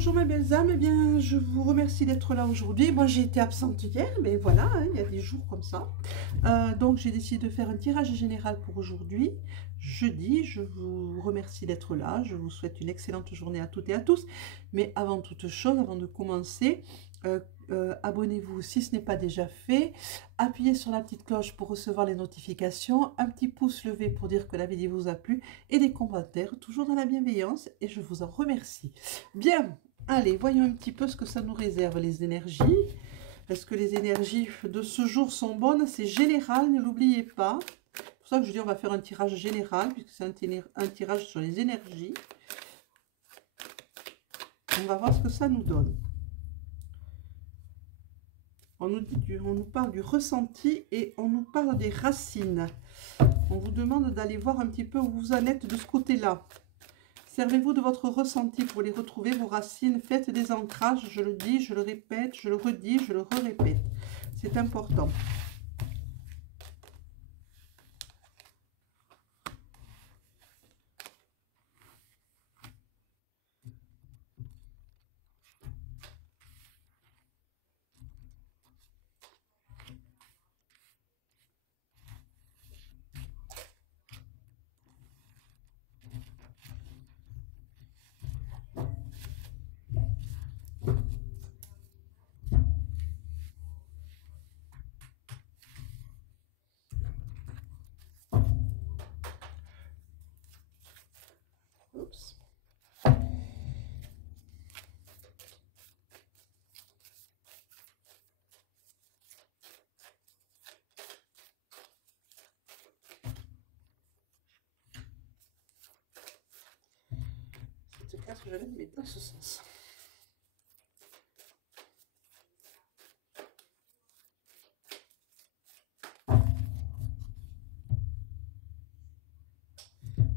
Bonjour mes belles âmes, eh bien je vous remercie d'être là aujourd'hui. Moi j'ai été absente hier, mais voilà, hein, il y a des jours comme ça. Donc j'ai décidé de faire un tirage général pour aujourd'hui, jeudi. Je vous remercie d'être là, je vous souhaite une excellente journée à toutes et à tous. Mais avant toute chose, avant de commencer, abonnez-vous si ce n'est pas déjà fait. Appuyez sur la petite cloche pour recevoir les notifications. Un petit pouce levé pour dire que la vidéo vous a plu. Et des commentaires, toujours dans la bienveillance. Et je vous en remercie. Bien, allez, voyons un petit peu ce que ça nous réserve, les énergies. Est-ce que les énergies de ce jour sont bonnes? C'est général, ne l'oubliez pas. C'est pour ça que je dis on va faire un tirage général, puisque c'est un tirage sur les énergies. On va voir ce que ça nous donne. On nous parle du ressenti et on nous parle des racines. On vous demande d'aller voir un petit peu où vous en êtes de ce côté-là. Servez-vous de votre ressenti pour les retrouver, vos racines. Faites des ancrages, je le dis, je le répète, je le redis, je le répète. C'est important. Oups. Cette carte, je vais la mettre dans ce sens.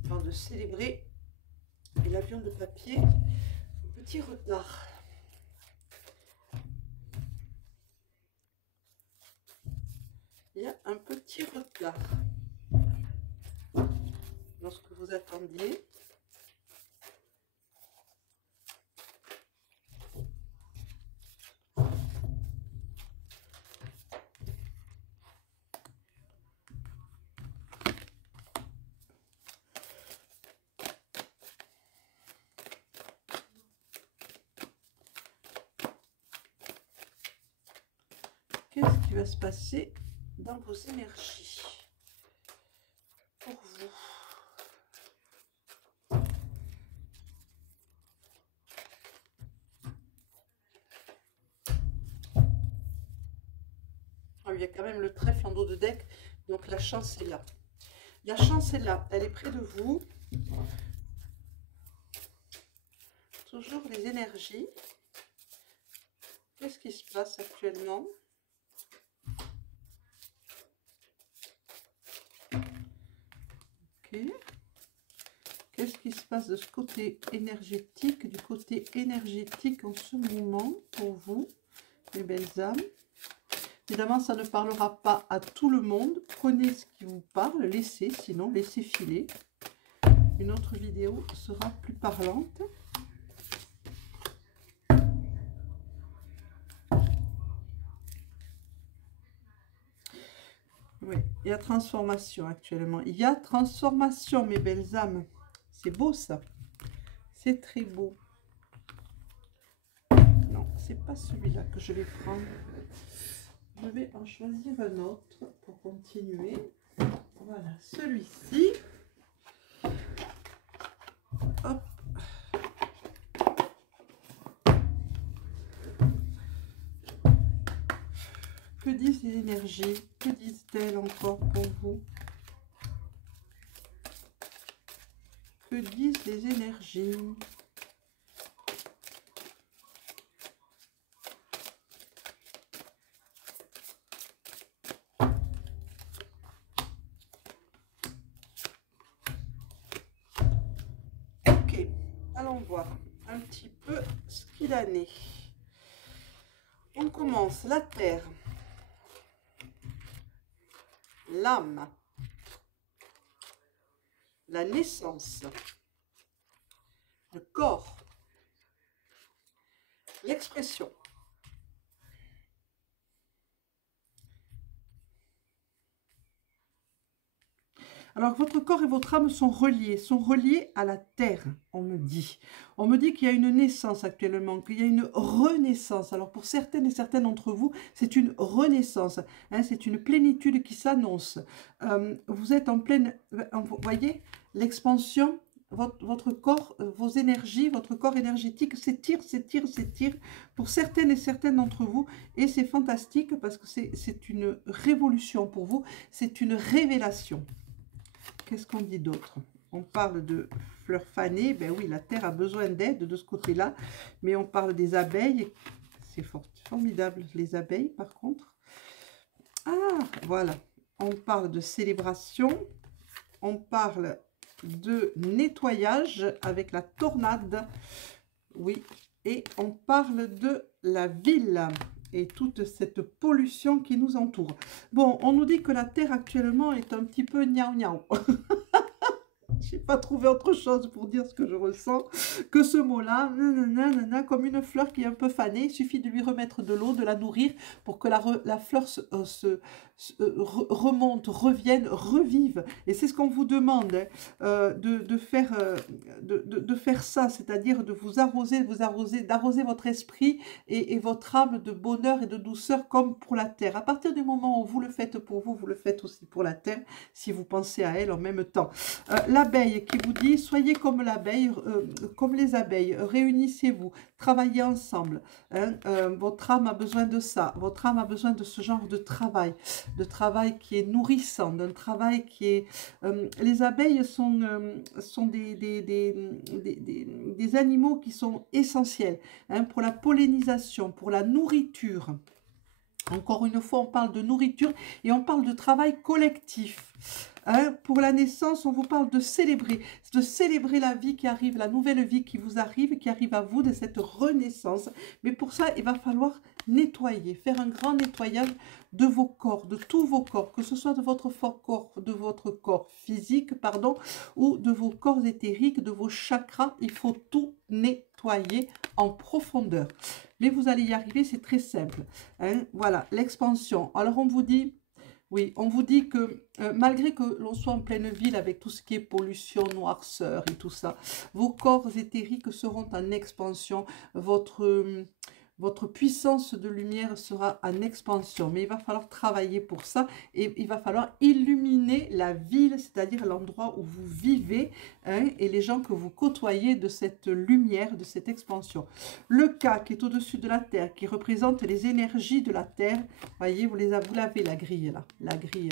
Avant de célébrer l'avion de papier, un petit retard. Il y a un petit retard dans ce que vous attendiez. Qu'est-ce qui va se passer dans vos énergies pour vous? Il y a quand même le trèfle en dos de deck, donc la chance est là. La chance est là, elle est près de vous. Toujours les énergies. Qu'est-ce qui se passe actuellement? Ok. Qu'est-ce qui se passe de ce côté énergétique, du côté énergétique en ce moment pour vous, mes belles âmes? Évidemment, ça ne parlera pas à tout le monde. Prenez ce qui vous parle, laissez, sinon laissez filer. Une autre vidéo sera plus parlante. Oui, il y a transformation actuellement. Il y a transformation, mes belles âmes. C'est beau ça. C'est très beau. Non, c'est pas celui-là que je vais prendre. Je vais en choisir un autre pour continuer. Voilà, celui-ci. Hop. Que disent les énergies? Que disent-elles encore pour vous? Que disent les énergies? Ok, allons voir un petit peu ce qu'il en est. On commence la terre, l'âme, la naissance, le corps, l'expression. Alors, votre corps et votre âme sont reliés à la terre, on me dit. On me dit qu'il y a une naissance actuellement, qu'il y a une renaissance. Alors, pour certaines et certains d'entre vous, c'est une renaissance, hein, c'est une plénitude qui s'annonce. Vous êtes en pleine, vous voyez, l'expansion, votre corps, vos énergies, votre corps énergétique s'étire, s'étire, s'étire pour certaines et certains d'entre vous. Et c'est fantastique parce que c'est une révolution pour vous, c'est une révélation. Qu'est-ce qu'on dit d'autre? On parle de fleurs fanées. Ben oui, la terre a besoin d'aide de ce côté-là. Mais on parle des abeilles. C'est formidable, les abeilles, par contre. Ah, voilà. On parle de célébration. On parle de nettoyage avec la tornade. Oui. Et on parle de la ville et toute cette pollution qui nous entoure. Bon, on nous dit que la Terre actuellement est un petit peu niaou-niaou. J'ai pas trouvé autre chose pour dire ce que je ressens que ce mot-là, comme une fleur qui est un peu fanée. Il suffit de lui remettre de l'eau, de la nourrir pour que la fleur remonte, revienne, revive. Et c'est ce qu'on vous demande, hein, de faire ça, c'est-à-dire de vous arroser, d'arroser votre esprit et votre âme de bonheur et de douceur comme pour la terre. À partir du moment où vous le faites pour vous, vous le faites aussi pour la terre, si vous pensez à elle en même temps. L'abeille qui vous dit, soyez comme l'abeille, comme les abeilles, réunissez-vous, travaillez ensemble. Hein, votre âme a besoin de ça, votre âme a besoin de ce genre de travail qui est nourrissant, d'un travail qui est... les abeilles sont des animaux qui sont essentiels, hein, pour la pollinisation, pour la nourriture. Encore une fois, on parle de nourriture et on parle de travail collectif. Hein, pour la naissance, on vous parle de célébrer la vie qui arrive, la nouvelle vie qui vous arrive, qui arrive à vous, de cette renaissance. Mais pour ça, il va falloir nettoyer, faire un grand nettoyage de vos corps, de tous vos corps, que ce soit de votre corps physique, pardon, ou de vos corps éthériques, de vos chakras. Il faut tout nettoyer en profondeur. Mais vous allez y arriver, c'est très simple. Hein, voilà, l'expansion. Alors on vous dit... Oui, on vous dit que malgré que l'on soit en pleine ville avec tout ce qui est pollution, noirceur et tout ça, vos corps éthériques seront en expansion, votre puissance de lumière sera en expansion. Mais il va falloir travailler pour ça et il va falloir illuminer la ville, c'est-à-dire l'endroit où vous vivez, hein, et les gens que vous côtoyez de cette lumière, de cette expansion. Le K qui est au-dessus de la Terre, qui représente les énergies de la Terre, voyez, vous l'avez la grille là, la grille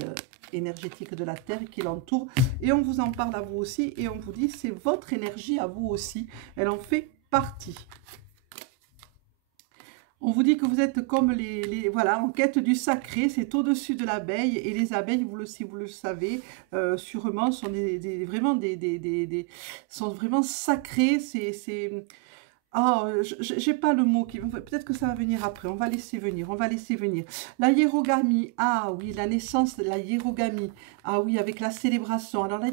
énergétique de la Terre qui l'entoure. Et on vous en parle à vous aussi et on vous dit c'est votre énergie à vous aussi, elle en fait partie. On vous dit que vous êtes comme voilà, en quête du sacré, c'est au-dessus de l'abeille. Et les abeilles, si vous le savez, sûrement, sont sont vraiment sacrées. Ah, j'ai pas le mot qui... Peut-être que ça va venir après. On va laisser venir. La hiérogamie. Ah oui, la naissance de la hiérogamie. Ah oui, avec la célébration. Alors, la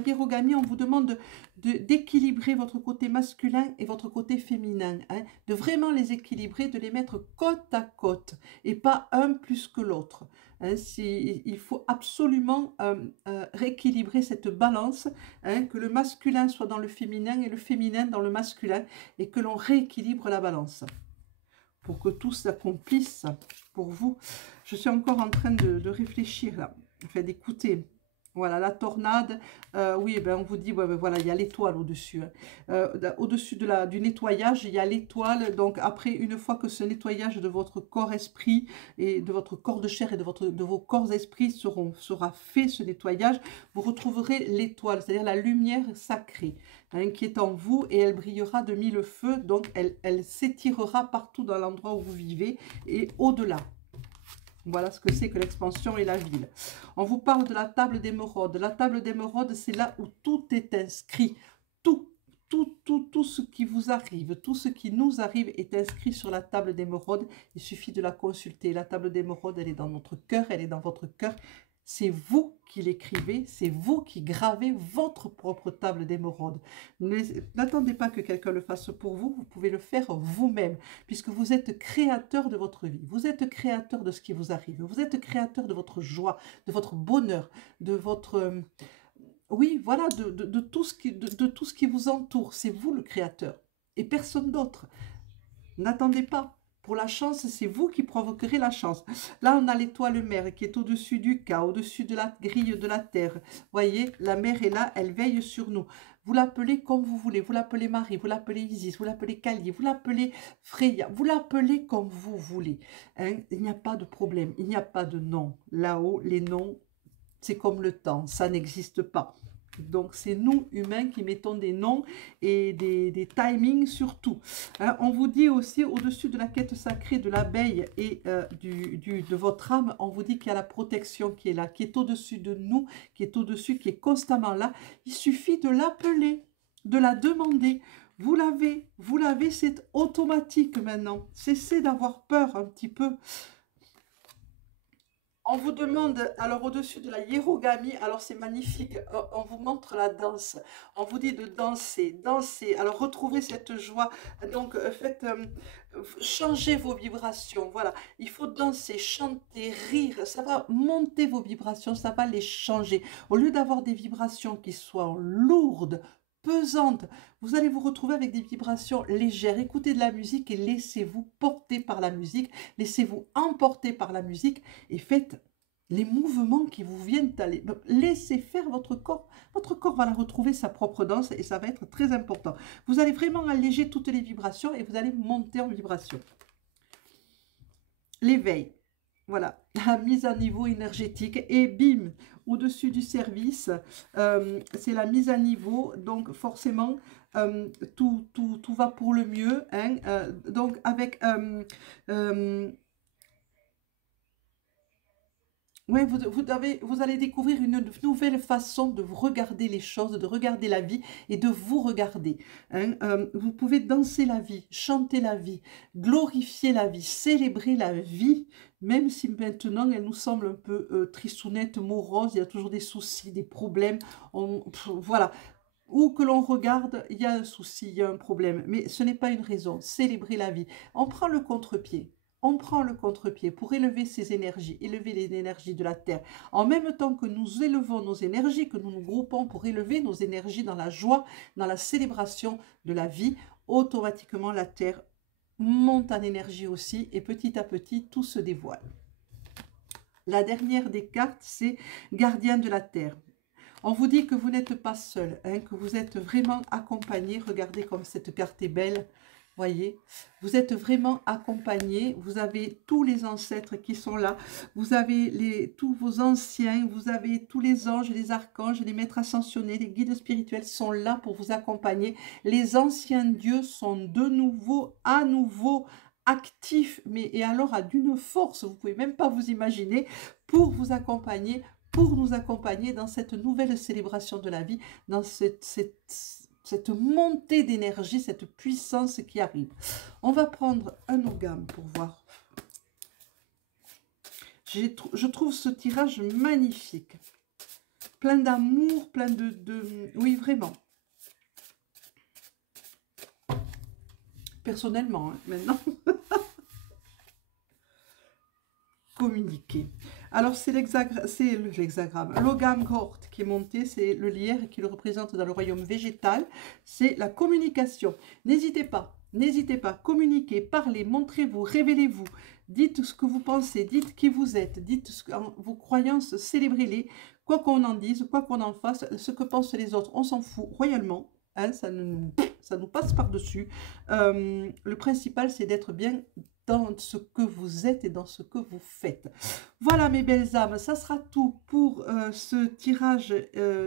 hiérogamie, on vous demande d'équilibrer votre côté masculin et votre côté féminin. Hein, de vraiment les équilibrer, de les mettre côte à côte. Et pas un plus que l'autre. Hein, il faut absolument rééquilibrer cette balance, hein, que le masculin soit dans le féminin et le féminin dans le masculin, et que l'on rééquilibre la balance pour que tout s'accomplisse pour vous. Je suis encore en train de réfléchir là, enfin d'écouter. Voilà, la tornade, oui, ben on vous dit, ouais, ben voilà, il y a l'étoile au-dessus. Hein. Au-dessus du nettoyage, il y a l'étoile. Donc après, une fois que ce nettoyage de votre corps-esprit et de votre corps de chair et de vos corps-esprits sera fait, ce nettoyage, vous retrouverez l'étoile, c'est-à-dire la lumière sacrée, hein, qui est en vous et elle brillera de mille feux. Donc elle s'étirera partout dans l'endroit où vous vivez et au-delà. Voilà ce que c'est que l'expansion et la ville. On vous parle de la table d'émeraude. La table d'émeraude, c'est là où tout est inscrit. Tout ce qui vous arrive, tout ce qui nous arrive est inscrit sur la table d'émeraude. Il suffit de la consulter. La table d'émeraude, elle est dans notre cœur, elle est dans votre cœur. C'est vous qui l'écrivez, c'est vous qui gravez votre propre table d'émeraude. N'attendez pas que quelqu'un le fasse pour vous, vous pouvez le faire vous-même, puisque vous êtes créateur de votre vie, vous êtes créateur de ce qui vous arrive, vous êtes créateur de votre joie, de votre bonheur, de votre... oui, voilà, de tout ce de tout ce qui vous entoure, c'est vous le créateur, et personne d'autre. N'attendez pas. Pour la chance, c'est vous qui provoquerez la chance. Là, on a l'étoile mère qui est au-dessus du cas, au-dessus de la grille de la terre. Voyez, la mère est là, elle veille sur nous. Vous l'appelez comme vous voulez. Vous l'appelez Marie, vous l'appelez Isis, vous l'appelez Kali, vous l'appelez Freya. Vous l'appelez comme vous voulez. Hein? Il n'y a pas de problème, il n'y a pas de nom. Là-haut, les noms, c'est comme le temps, ça n'existe pas. Donc, c'est nous, humains, qui mettons des noms et des timings sur tout. Hein, on vous dit aussi, au-dessus de la quête sacrée de l'abeille et de votre âme, on vous dit qu'il y a la protection qui est là, qui est au-dessus de nous, qui est au-dessus, qui est constamment là. Il suffit de l'appeler, de la demander. Vous l'avez, c'est automatique maintenant. Cessez d'avoir peur un petit peu. On vous demande, alors au-dessus de la hiérogamie, alors c'est magnifique, on vous montre la danse, on vous dit de danser, danser, alors retrouvez cette joie, donc changez vos vibrations, voilà, il faut danser, chanter, rire, ça va monter vos vibrations, ça va les changer. Au lieu d'avoir des vibrations qui soient lourdes, pesantes, vous allez vous retrouver avec des vibrations légères. Écoutez de la musique et laissez-vous porter par la musique, laissez-vous emporter par la musique et faites les mouvements qui vous viennent aller. Donc, laissez faire votre corps. Votre corps va retrouver sa propre danse et ça va être très important. Vous allez vraiment alléger toutes les vibrations et vous allez monter en vibration. L'éveil. Voilà, la mise à niveau énergétique et bim, au-dessus du service, c'est la mise à niveau, donc forcément, tout va pour le mieux, hein, donc avec... ouais, vous allez découvrir une nouvelle façon de vous regarder les choses, de regarder la vie et de vous regarder. Hein. Vous pouvez danser la vie, chanter la vie, glorifier la vie, célébrer la vie, même si maintenant elle nous semble un peu tristounette, morose, il y a toujours des soucis, des problèmes. Voilà. Où que l'on regarde, il y a un souci, il y a un problème. Mais ce n'est pas une raison. Célébrer la vie. On prend le contre-pied. On prend le contre-pied pour élever ces énergies, élever les énergies de la Terre. En même temps que nous élevons nos énergies, que nous nous groupons pour élever nos énergies dans la joie, dans la célébration de la vie, automatiquement la Terre monte en énergie aussi et petit à petit tout se dévoile. La dernière des cartes, c'est gardien de la Terre. On vous dit que vous n'êtes pas seul, hein, que vous êtes vraiment accompagné. Regardez comme cette carte est belle. Voyez, vous êtes vraiment accompagné, vous avez tous les ancêtres qui sont là, vous avez tous vos anciens, vous avez tous les anges, les archanges, les maîtres ascensionnés, les guides spirituels sont là pour vous accompagner. Les anciens dieux sont de nouveau, à nouveau actifs, mais et alors à d'une force, vous ne pouvez même pas vous imaginer, pour vous accompagner, pour nous accompagner dans cette nouvelle célébration de la vie, dans cette montée d'énergie, cette puissance qui arrive. On va prendre un ogame pour voir. Je trouve ce tirage magnifique. Plein d'amour, plein de... Oui, vraiment. Personnellement, hein, maintenant. Communiquer. Alors, c'est l'hexagramme. L'ogame Gort qui est monté, c'est le lierre qui le représente dans le royaume végétal. C'est la communication. N'hésitez pas, communiquez, parlez, montrez-vous, révélez-vous. Dites ce que vous pensez, dites qui vous êtes, dites vos croyances, célébrez-les. Quoi qu'on en dise, quoi qu'on en fasse, ce que pensent les autres, on s'en fout royalement. Hein, ça nous passe par-dessus. Le principal, c'est d'être bien dans ce que vous êtes et dans ce que vous faites. Voilà mes belles âmes, ça sera tout pour ce tirage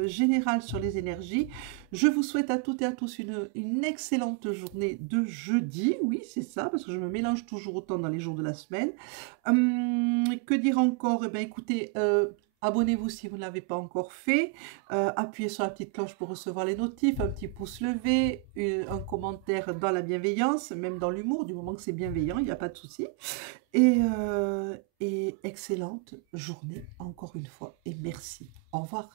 général sur les énergies. Je vous souhaite à toutes et à tous une excellente journée de jeudi. Oui, c'est ça, parce que je me mélange toujours autant dans les jours de la semaine. Que dire encore? Eh bien, écoutez, Abonnez-vous si vous ne l'avez pas encore fait. Appuyez sur la petite cloche pour recevoir les notifs. Un petit pouce levé, un commentaire dans la bienveillance, même dans l'humour, du moment que c'est bienveillant, il n'y a pas de souci. Et excellente journée encore une fois. Et merci. Au revoir.